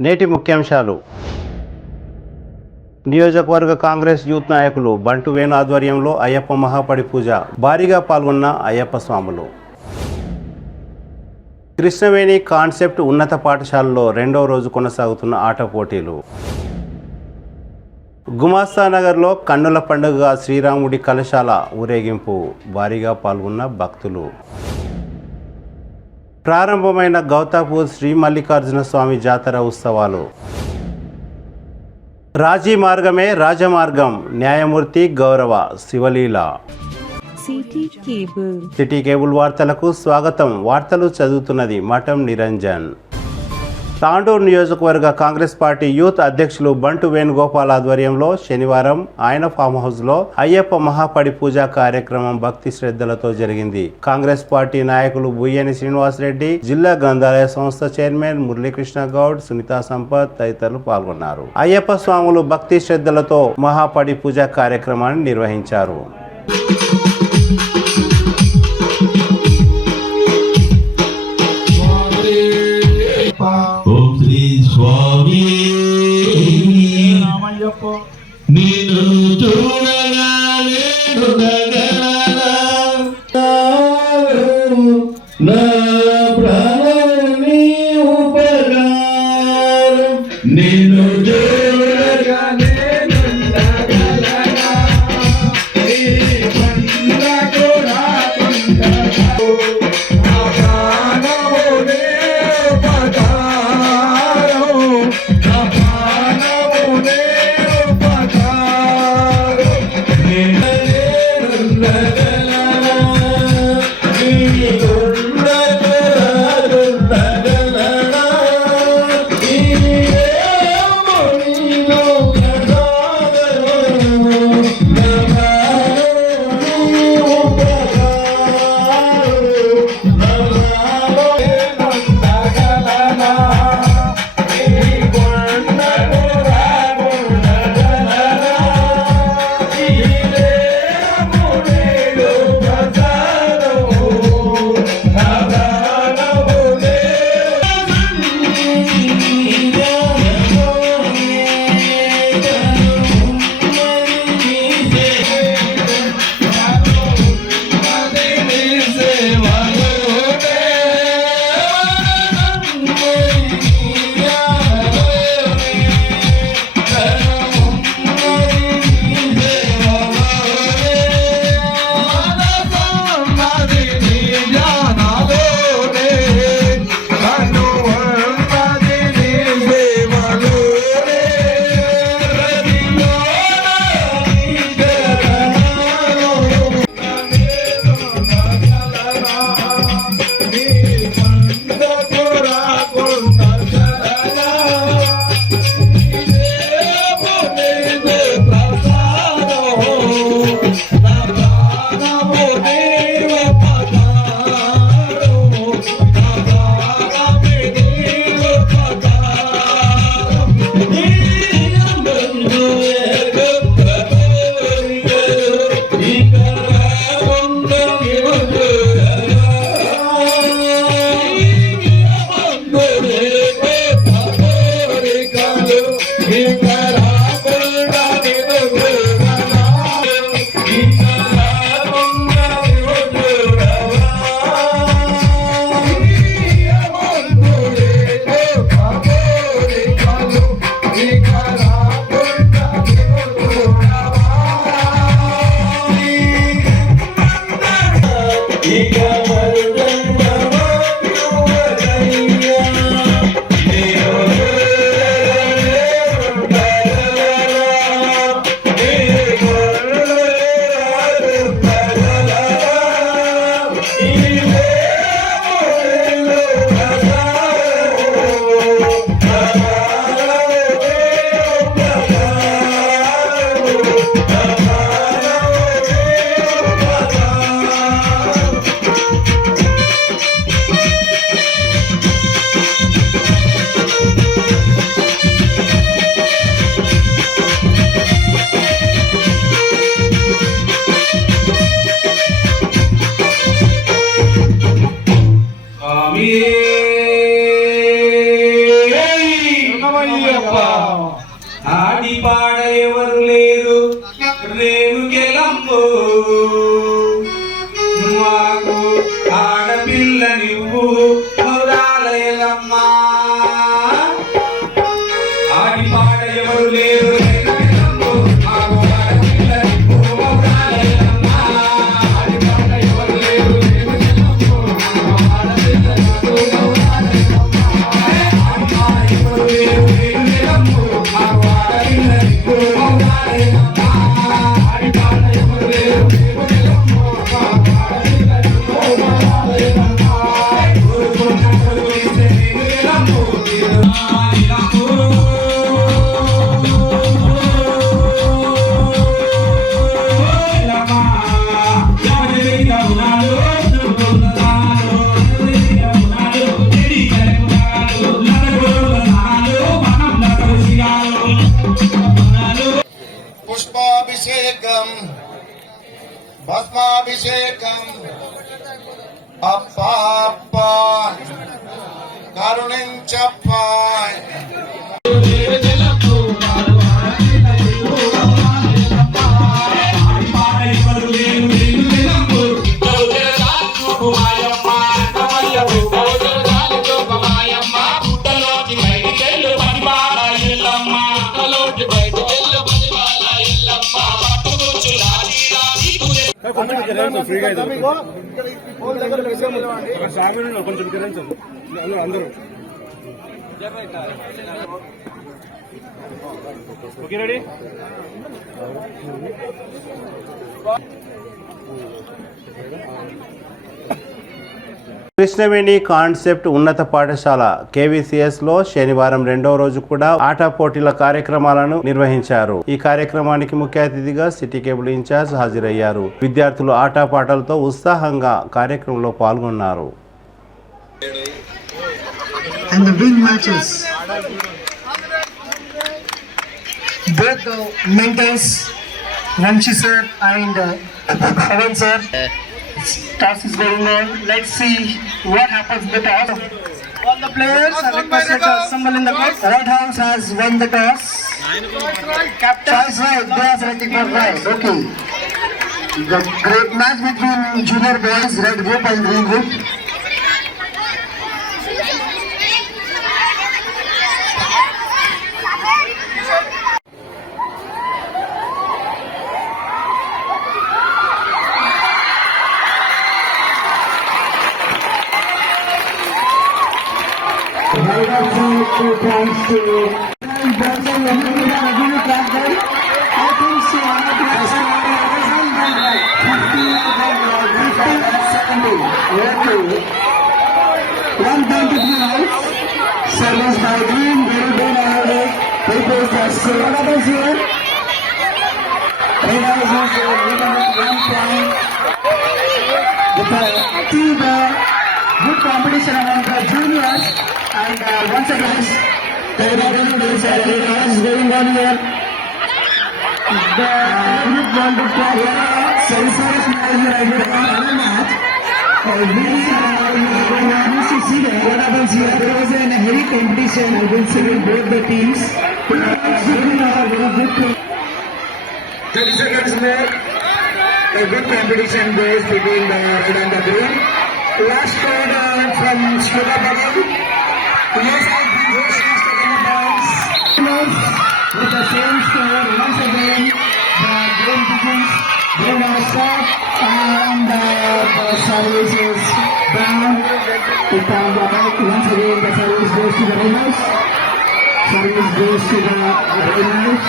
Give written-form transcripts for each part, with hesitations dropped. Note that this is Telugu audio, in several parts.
నేటి ముఖ్యాంశాలు. నియోజకవర్గ కాంగ్రెస్ యూత్ నాయకులు బంటు వేణు ఆధ్వర్యంలో అయ్యప్ప మహాపడి పూజ భారీగా పాల్గొన్న అయ్యప్ప స్వాములు. కృష్ణవేణి కాన్సెప్ట్ ఉన్నత పాఠశాలలో రెండవ రోజు కొనసాగుతున్న ఆట పోటీలు. గుమాస్తానగర్లో కన్నుల పండుగగా శ్రీరాముడి కలశాల ఊరేగింపు భారీగా పాల్గొన్న భక్తులు. ప్రారంభమైన గౌతాపూర్ శ్రీ మల్లికార్జున స్వామి జాతర ఉత్సవాలు. రాజీ మార్గమే రాజమార్గం, న్యాయమూర్తి గౌరవ శివలీల. సిటీ కేబుల్ వార్తలకు స్వాగతం. వార్తలు చదువుతున్నది మఠం నిరంజన్. తాండూరు నియోజకవర్గ కాంగ్రెస్ పార్టీ యూత్ అధ్యక్షులు బంటు వేణుగోపాల్ ఆధ్వర్యంలో శనివారం ఆయన ఫామ్ హౌస్ లో అయ్యప్ప మహాపడి పూజా కార్యక్రమం భక్తి శ్రద్ధలతో జరిగింది. కాంగ్రెస్ పార్టీ నాయకులు బుయ్యని శ్రీనివాసరెడ్డి, జిల్లా గ్రంథాలయ సంస్థ చైర్మన్ మురళీకృష్ణ గౌడ్, సునీతా సంపత్ తదితరులు పాల్గొన్నారు. అయ్యప్ప స్వాములు భక్తి శ్రద్ధలతో మహాపడి పూజా కార్యక్రమాన్ని నిర్వహించారు. ఓం శ్రీ స్వామి నిన్ను చూడగానే నా ప్రాణి ఉపకారం నిన్ను చూడగానే శరణమయ్యప్ప. ఆడిపాడ ఎవరు లేరు రేణుకెలమ్మో, మాకు ఆడపిల్ల నువ్వు మురాలయలమ్మా. ఆడిపాడ ఎవరు లేరు రేణుకెలమ్మో, మాకు ఆడపిల్ల నువ్వు మురాలయలమ్మా. ఆడిపాడ ఎవరు లేరు రేణుకెలమ్మో, మాకు ఆడపిల్ల నువ్వు మురాలయలమ్మా. ఆడిపాడ ఎవరు లేరు రేణుకెలమ్మో, మాకు ఆడపిల్ల నువ్వు మురాలయలమ్మా. ఆడిపాడ ఎవరు లేరు రేణుకెలమ్మో, మాకు ఆడపిల్ల నువ్వు మురాలయలమ్మా. ఊరుకున్న కొడుకులిస్తే రేణుకెలమ్మో, తిరునాళ్ళమ్మో. పుష్పాభిషేకం భస్మాభిషేకం అప్పా అప్పా కరుణించప్పా. అందరూ ఓకే రెడీ. కృష్ణవేణి కాన్సెప్ట్ ఉన్నత పాఠశాల KVCS లో శనివారం రెండవ రోజు కూడా ఆట పోటీల కార్యక్రమాలను నిర్వహించారు. ఈ కార్యక్రమానికి ముఖ్య అతిథిగా సిటీ కేబుల్ ఇన్ఛార్జ్ హాజరయ్యారు. విద్యార్థులు ఆటపాటలతో ఉత్సాహంగా కార్యక్రమంలో పాల్గొన్నారు. And the win matches. Both the mentors, Vanshi sir and Pavan sir, toss is going on. Let's see what happens with the toss. All the players are requested to assemble in the court. Red House has won the toss. Captain. Choice right, they are selecting for right. Okay. The great match between junior boys, red group and green group. Service by Green, very good nowadays. People just say, what happens here? Red House is leading with 1 point. With a team good competition among the juniors. And once again, the Red House is going on here. The group want to play Sensoris manager and the other match. You should see that what happens here. There was a heavy competition, I will say, in both the teams. 30 seconds more. A good competition goes between the red and the green. Last order from Shweta Pagal. Yes, I think this is taking a bounce. With the same score, once again, the game begins. Green on the start, and the service is down. It comes back. Once again, the service goes to the Red House. Service goes to the Red House.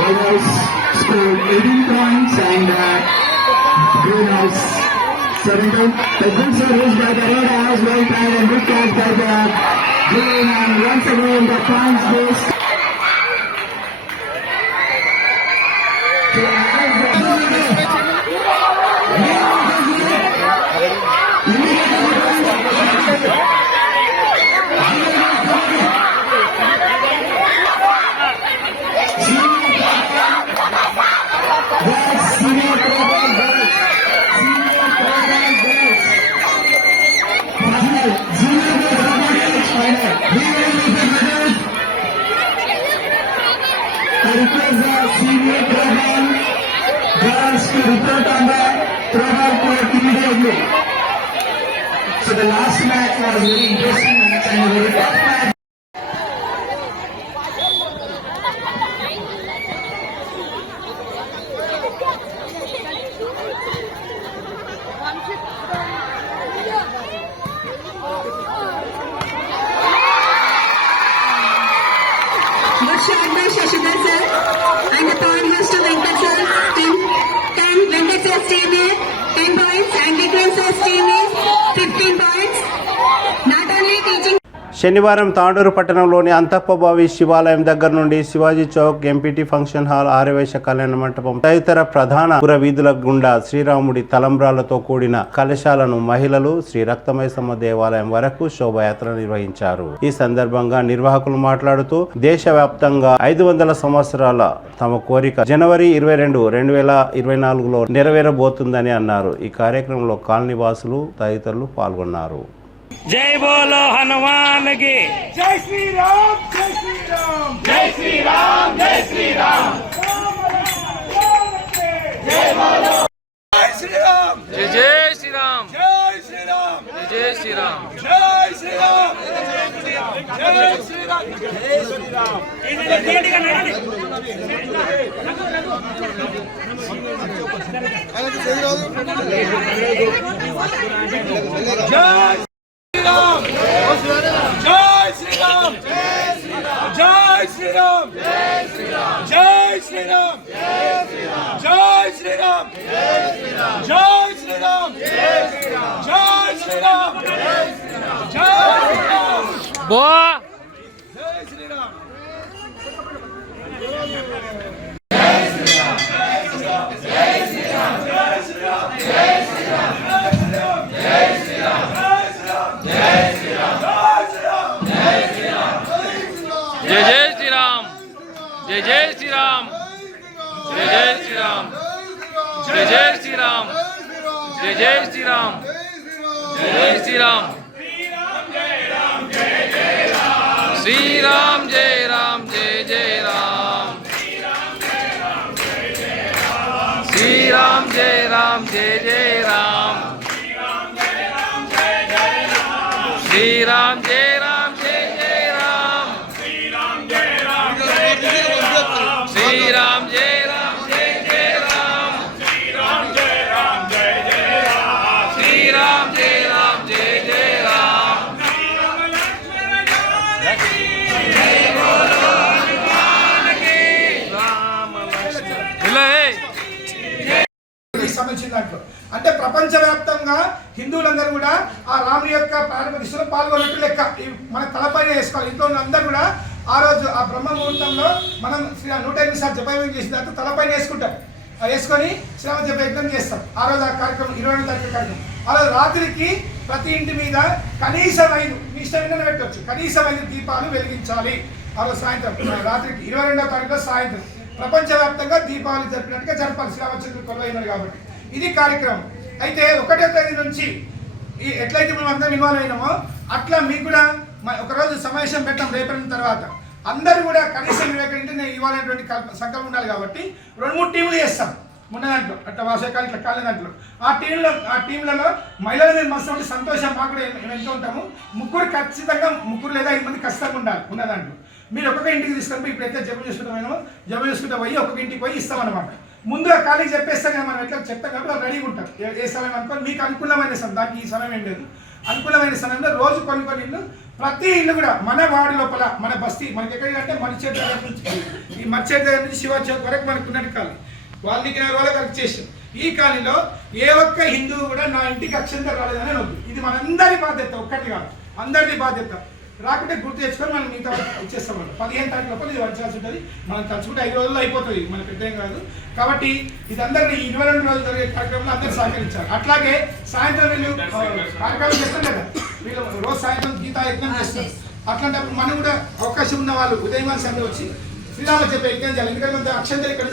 Red House scored 18 points and Green House 7 points. The good service by the Red House, well tried and good catch by the Green, and once again the points goes to to report on the throwball court immediately. So the last match was a very interesting match and a very tough match. Good shot by Shashidhar sir. And the point goes to Venkat sir. 10 Venkat sir's team is 10 points and Vikram sir's team is 15 points. Not only teaching శనివారం తాండూరు పట్టణంలోని అంతఃపభావి శివాలయం దగ్గర నుండి Shivaji Chowk, MPT function hall, ఆర్యవైశ్య కళ్యాణ మంటపం తదితర ప్రధాన పుర వీధుల గుండా శ్రీరాముడి తలంబ్రాలతో కూడిన కలశాలను మహిళలు శ్రీ రక్తమైసమ్మ దేవాలయం వరకు శోభయాత్ర నిర్వహించారు. ఈ సందర్భంగా నిర్వాహకులు మాట్లాడుతూ దేశవ్యాప్తంగా 500 సంవత్సరాల తమ కోరిక జనవరి 22, 2024లో నెరవేరబోతుందని అన్నారు. ఈ కార్యక్రమంలో కాలనీ వాసులు తదితరులు పాల్గొన్నారు. जय बोलो हनुमान की जय श्री राम जय श्री राम जय श्री राम जय श्री राम जय बोलो जय श्री राम जय जय श्री राम जय श्री राम जय श्री राम जय श्री राम जय श्री राम जय श्री राम जय श्री राम जय श्री राम जय श्री राम जय श्री राम जय श्री राम जय श्री राम जय श्री राम जय श्री राम जय श्री राम जय श्री राम जय श्री राम बोल जय श्री राम जय श्री राम जय श्री राम जय श्री राम जय श्री राम जय श्री राम जय श्री राम जय श्री राम जय श्री राम जय जय श्री राम जय जय श्री राम जय जय श्री राम जय जय श्री राम जय जय श्री राम जय जय श्री राम श्री राम जय राम जय जय राम श्री राम जय राम जय जय राम श्री राम जय राम जय जय राम श्री राम जय राम जय जय राम श्री राम जय राम जय जय राम श्री राम जय राम जय जय राम जय बोलो हनुमान की राम लक्ष्मण సంబంధించిన దాంట్లో అంటే ప్రపంచవ్యాప్తంగా హిందువులందరూ కూడా ఆ రాముని యొక్క ప్రారంభ పాల్గొన్నట్టు లెక్క మన తలపైన వేసుకోవాలి. ఇంట్లో అందరూ కూడా ఆ రోజు ఆ బ్రహ్మ ముహూర్తంలో మనం 108 సార్లు జపయజ్ఞం చేసిన తర్వాత తలపైన వేసుకుంటాం. వేసుకొని శ్రీరామ జపయజ్ఞం చేస్తాం. ఆ రోజు ఆ కార్యక్రమం 22వ తారీఖు కార్యక్రమం. ఆ రోజు రాత్రికి ప్రతి ఇంటి మీద కనీసం 5 మీ ఇష్టం విన్న పెట్టవచ్చు, కనీసం 5 దీపాలు వెలిగించాలి. ఆ రోజు సాయంత్రం రాత్రికి 22వ తారీఖులో సాయంత్రం ప్రపంచవ్యాప్తంగా దీపావళి జరిపినట్టుగా జరపాలి. శ్రీరామచంద్రుడు కొలువైనారు కాబట్టి ఇది కార్యక్రమం. అయితే 1వ తేదీ నుంచి ఎట్లయితే మేము అందరం ఇన్వాల్వ్ అయినామో అట్లా మీకు కూడా ఒకరోజు సమావేశం పెట్టాం. రేపటి తర్వాత అందరూ కూడా కనీసం 21 ఇంటిని ఇవ్వాలనేటువంటి సంకల్పం ఉండాలి. కాబట్టి 2-3 టీములు చేస్తాం. మొన్న దాంట్లో అట్లా వాసకాలు ఇట్లా కాలే దాంట్లో ఆ టీంలలో మహిళల మీద మస్తు సంతోషం. మాకు కూడా ఎంతో ఉంటాము. ఖచ్చితంగా 3 లేదా 5 మంది ఖచ్చితంగా ఉండాలి. ఉన్న దాంట్లో మీరు ఒక్కొక్క ఇంటికి తీసుకొని ఇప్పుడైతే జపం చేసుకుంటా పోయి ఒక్కొక్క ఇంటికి పోయి ఇస్తామన్నమాట. ముందుగా ఖాళీకి చెప్పేస్తాం కదా, మనం ఎట్లా చెప్తాం కాబట్టి వాళ్ళు రెడీగా ఉంటారు. ఏ సమయం అనుకోని మీకు అనుకూలమైన సమయం, దానికి ఈ సమయం ఏం లేదు, అనుకూలమైన సమయంలో రోజు కొన్ని ఇల్లు, ప్రతి ఇల్లు కూడా మన వాడి లోపల మన బస్తీ మనకి ఎక్కడంటే మరిచేటి దగ్గర నుంచి ఈ మరిచేటి దగ్గర నుంచి శివ చౌక్ వరకు మనకు ఉన్నట్టు కాలనీ వాళ్ళకి వాళ్ళకి కరెక్ట్ చేసాం. ఈ కాలనీలో ఏ ఒక్క హిందువు కూడా నా ఇంటికి అక్షంతరం రాలేదని వద్దు. ఇది మనందరి బాధ్యత, ఒక్కటి కాదు అందరిది బాధ్యత. రాకుంటే గుర్తు తెచ్చుకొని మనం మిగతా ఇచ్చేస్తామన్నమాట. 15 తారీఖు లోపల ఇది వంచాల్సి ఉంటుంది. మనం తలుచుకుంటే 5 రోజుల్లో అయిపోతుంది, మన పెద్ద ఏం కాదు. కాబట్టి ఇదందరినీ 22 రోజులు జరిగే కార్యక్రమంలో అందరూ సహకరించారు. అట్లాగే సాయంత్రం వీళ్ళు కార్యక్రమం చేస్తారు కదా, వీళ్ళు రోజు సాయంత్రం గీతా యజ్ఞం చేస్తారు. అట్లాంటప్పుడు మనం కూడా అవకాశం ఉన్న వాళ్ళు ఉదయం సమయం వచ్చి శ్రీరామ చెప్పే యజ్ఞం చేయాలి. ఎందుకంటే మన అక్షంతలు ఇక్కడ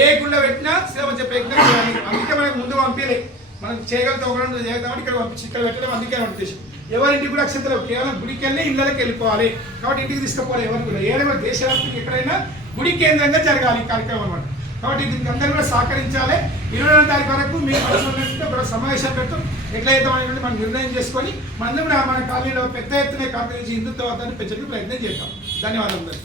ఏ గుళ్ళ పెట్టినా శ్రీరామ చెప్పే యజ్ఞం చేయాలి. అందుకే మనకు ముందు పంపించలే, మనం చేయగలిగితే ఒక 2 చేయగలమని ఇక్కడ పంపించి ఇక్కడ పెట్టడం. అందుకే ఉద్దేశం ఎవరింటికి కూడా అక్షంతలు కేవలం గుడికి వెళ్ళి ఇళ్ళకి వెళ్ళిపోవాలి. కాబట్టి ఇంటికి తీసుకుపోవాలి. ఎవరు కూడా ఏదైనా దేశవ్యాప్తంగా ఎక్కడైనా గుడి కేంద్రంగా జరగాలి ఈ కార్యక్రమం అన్నమాట. కాబట్టి దీనికి అందరూ కూడా సహకరించాలి. 22వ తారీఖు వరకు మీరు మనసులో ఒక సమావేశం పెడుతూ ఎట్లా అవుతాం అనేటువంటి మనం నిర్ణయం చేసుకొని మనం కూడా మన కాలనీలో పెద్ద ఎత్తున కాంగ్రెస్ హిందుత్వవాదాన్ని పెంచడానికి ప్రయత్నం చేద్దాం. ధన్యవాదాలు.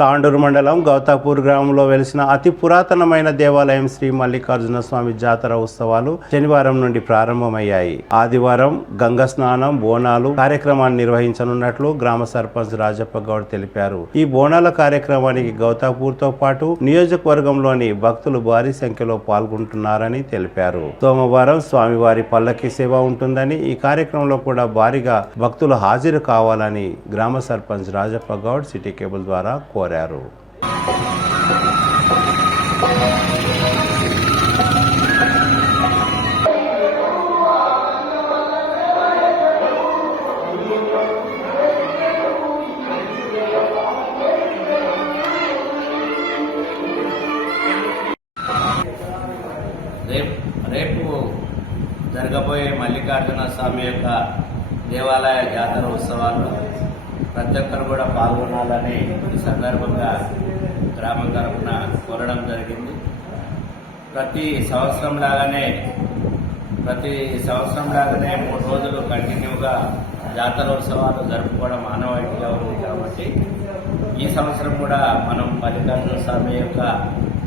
తాండూరు మండలం గౌతాపూర్ గ్రామంలో వెలిసిన అతి పురాతనమైన దేవాలయం శ్రీ మల్లికార్జున స్వామి జాతర ఉత్సవాలు శనివారం నుండి ప్రారంభమయ్యాయి. ఆదివారం గంగ స్నానం, బోనాలు కార్యక్రమాన్ని నిర్వహించనున్నట్లు గ్రామ సర్పంచ్ రాజప్ప గౌడ్ తెలిపారు. ఈ బోనాల కార్యక్రమానికి గౌతాపూర్ తో పాటు నియోజకవర్గంలోని భక్తులు భారీ సంఖ్యలో పాల్గొంటున్నారని తెలిపారు. సోమవారం స్వామివారి పల్లకి సేవ ఉంటుందని, ఈ కార్యక్రమంలో కూడా భారీగా భక్తులు హాజరు కావాలని గ్రామ సర్పంచ్ రాజప్ప గౌడ్ సిటీ కేబుల్ ద్వారా కోరారు. రేపు జరగబోయే మల్లికార్జున స్వామి యొక్క దేవాలయ జాతర ఉత్సవాల్లో ప్రతి ఒక్కరు కూడా పాల్గొనాలని ఈ సందర్భంగా గ్రామం తరఫున కోరడం జరిగింది. ప్రతి సంవత్సరం లాగానే 3 రోజులు కంటిన్యూగా జాతరోత్సవాలు జరుపుకోవడం ఆనవాయితీగా ఉంది కాబట్టి ఈ సంవత్సరం కూడా మనం మల్లికార్జున స్వామి యొక్క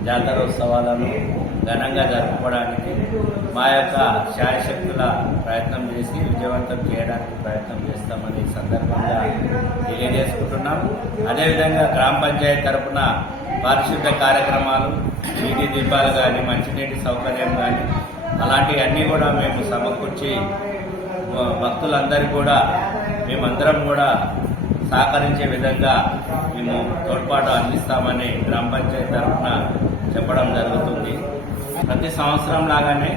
జాతరోత్సవాలను ఘనంగా జరుపుకోవడానికి మా యొక్క శాయశక్తుల ప్రయత్నం చేసి విజయవంతం చేయడానికి ప్రయత్నం చేస్తామని సందర్భంగా తెలియజేసుకుంటున్నాం. అదేవిధంగా గ్రామ పంచాయతీ తరఫున పారిశుద్ధ కార్యక్రమాలు, వీధి దీపాలు కానీ, మంచినీటి సౌకర్యం కానీ అలాంటివన్నీ కూడా మేము సమకూర్చి భక్తులందరికీ కూడా మేమందరం కూడా సహకరించే విధంగా మేము తోడ్పాటు అందిస్తామని గ్రామ పంచాయతీ తరఫున చెప్పడం జరుగుతుంది. ప్రతి సంవత్సరం లాగానే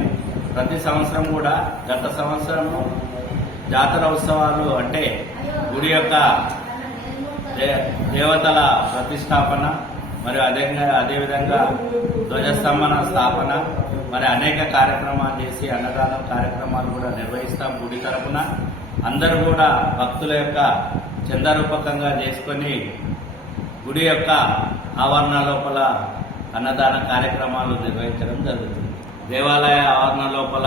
ప్రతి సంవత్సరం కూడా గత సంవత్సరం జాతర ఉత్సవాలు అంటే గుడి యొక్క దేవతల ప్రతిష్టాపన, మరి అదేవిధంగా ధ్వజస్తంభన స్థాపన, మరి అనేక కార్యక్రమాలు చేసి అన్నదానం కార్యక్రమాలు కూడా నిర్వహిస్తాం. గుడి తరఫున అందరూ కూడా భక్తుల యొక్క చందారూపకంగా చేసుకొని గుడి యొక్క ఆవరణ లోపల అన్నదాన కార్యక్రమాలు నిర్వహించడం జరుగుతుంది. దేవాలయ ఆవరణ లోపల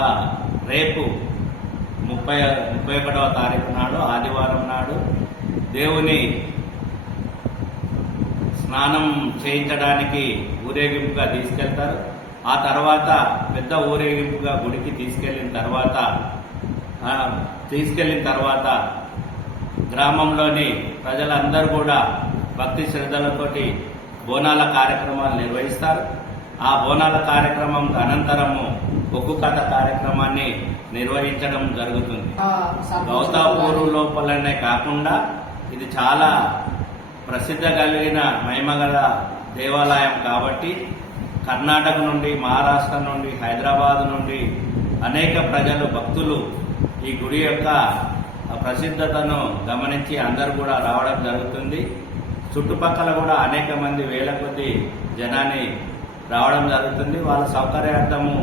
రేపు 31వ తారీఖు నాడు ఆదివారం నాడు దేవుని స్నానం చేయించడానికి ఊరేగింపుగా తీసుకెళ్తారు. ఆ తర్వాత పెద్ద ఊరేగింపుగా గుడికి తీసుకెళ్లిన తర్వాత గ్రామంలోని ప్రజలందరూ కూడా భక్తి శ్రద్ధలతోటి బోనాల కార్యక్రమాలు నిర్వహిస్తారు. ఆ బోనాల కార్యక్రమం అనంతరము ఒగ్గు కథ కార్యక్రమాన్ని నిర్వహించడం జరుగుతుంది. గౌతాపూరు లోపలనే కాకుండా ఇది చాలా ప్రసిద్ధ కలిగిన మహిమగల దేవాలయం కాబట్టి కర్ణాటక నుండి, మహారాష్ట్ర నుండి, హైదరాబాద్ నుండి అనేక ప్రజలు భక్తులు ఈ గుడి యొక్క ప్రసిద్ధతను గమనించి అందరూ కూడా రావడం జరుగుతుంది. చుట్టుపక్కల కూడా అనేక మంది వేల కొద్ది జనాన్ని రావడం జరుగుతుంది. వాళ్ళ సౌకర్యార్థము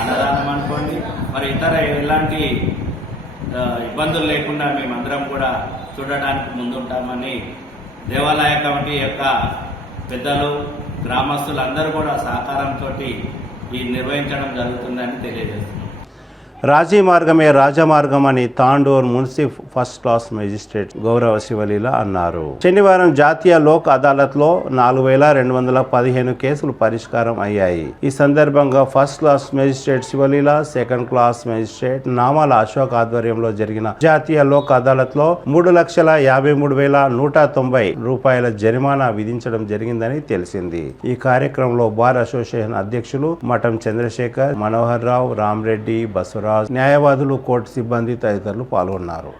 అన్నదానం అనుకోండి, మరి ఇతర ఎలాంటి ఇబ్బందులు లేకుండా మేమందరం కూడా చూడడానికి ముందుంటామని దేవాలయ కమిటీ యొక్క పెద్దలు, గ్రామస్తులందరూ కూడా సహకారంతో ఈ నిర్వహించడం జరుగుతుందని తెలియజేస్తున్నాం. రాజీ మార్గమే రాజమార్గం అని తాండూర్ మున్సిఫ్ ఫస్ట్ క్లాస్ మేజిస్ట్రేట్ గౌరవ శివలీల అన్నారు. శనివారం జాతీయ లోక్ అదాలత్లో 4215 కేసులు పరిష్కారం అయ్యాయి. ఈ సందర్భంగా ఫస్ట్ క్లాస్ మేజిస్ట్రేట్ శివలీల, సెకండ్ క్లాస్ మేజిస్ట్రేట్ నామాల అశోక్ ఆధ్వర్యంలో జరిగిన జాతీయ లోక్ అదాలత్లో 3,53,190 రూపాయల జరిమానా విధించడం జరిగిందని తెలిసింది. ఈ కార్యక్రమంలో బార్ అసోసియేషన్ అధ్యక్షులు మఠం చంద్రశేఖర్, మనోహర్ రావు, రామరెడ్డి, బసవరాజ్, న్యాయవాదులు, కోర్టు సిబ్బంది తదితరులు పాల్గొన్నారు.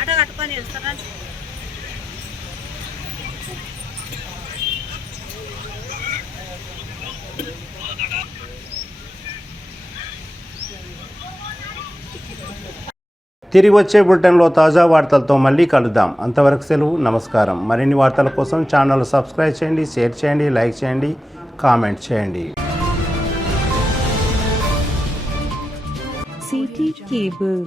అటు కట్టుకొని వెళ్తారా? తిరిగి వచ్చే బులెటిన్లో తాజా వార్తలతో మళ్ళీ కలుద్దాం. అంతవరకు సెలవు, నమస్కారం. మరిన్ని వార్తల కోసం ఛానల్ సబ్స్క్రైబ్ చేయండి, షేర్ చేయండి, లైక్ చేయండి, కామెంట్ చేయండి. CT Cable